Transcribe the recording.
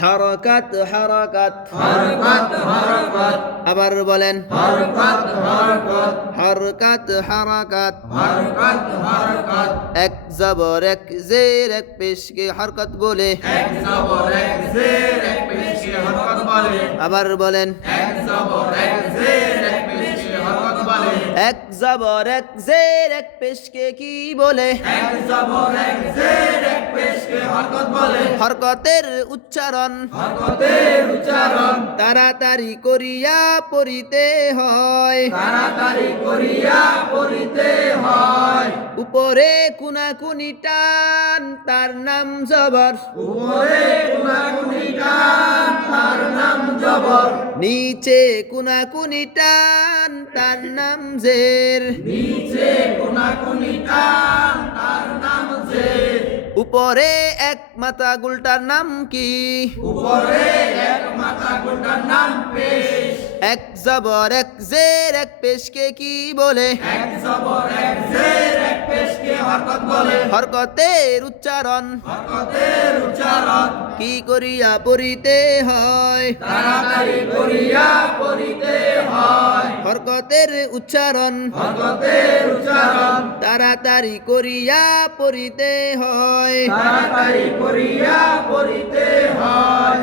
হরকত হরকত হরকত হরকত আবার বলেন হরকত হরকত হরকত হরকত হরকত হরকত এক জবর এক জের এক পেশকে হরকত বলে এক জবর এক জের এক পেশকে হরকত বলে আবার বলেন এক জবর এক জের এক পেশকে হরকত বলে এক জবর এক জের এক পেশকে কি বলে এক জবর এক জের এক পেশকে হরকত বলে হরকতের উচ্চারণ হরকতের উচ্চারণ তাড়াতাড়ি করিয়া পড়িতে হয় তাড়াতাড়ি করিয়া পড়িতে হয় উপরে কুনাকুনি টান তার নাম জবর উপরে কুনাকুনি টান তার নাম জবর নিচে কুনাকুনি টান তার নাম জের নিচে কুনাকুনি টান তার নাম জের উপরে এক মাথা গুলটার নাম কি উপরে এক মাথা গোটার নাম পেশ এক জবর এক জের এক পেশকে কি বলে এক জবর এক জের এক পেশকে হরকত বলে হরকতের উচ্চারণ হরকতের উচ্চারণ কি করিয়া পড়িতে হয় তাড়াতাড়ি করিয়া পড়িতে হয় হরকতের উচ্চারণ হরকতের উচ্চারণ তাড়াতাড়ি করিয়া পড়িতে হয় তাড়াতাড়ি করিয়া পড়িতে হয়।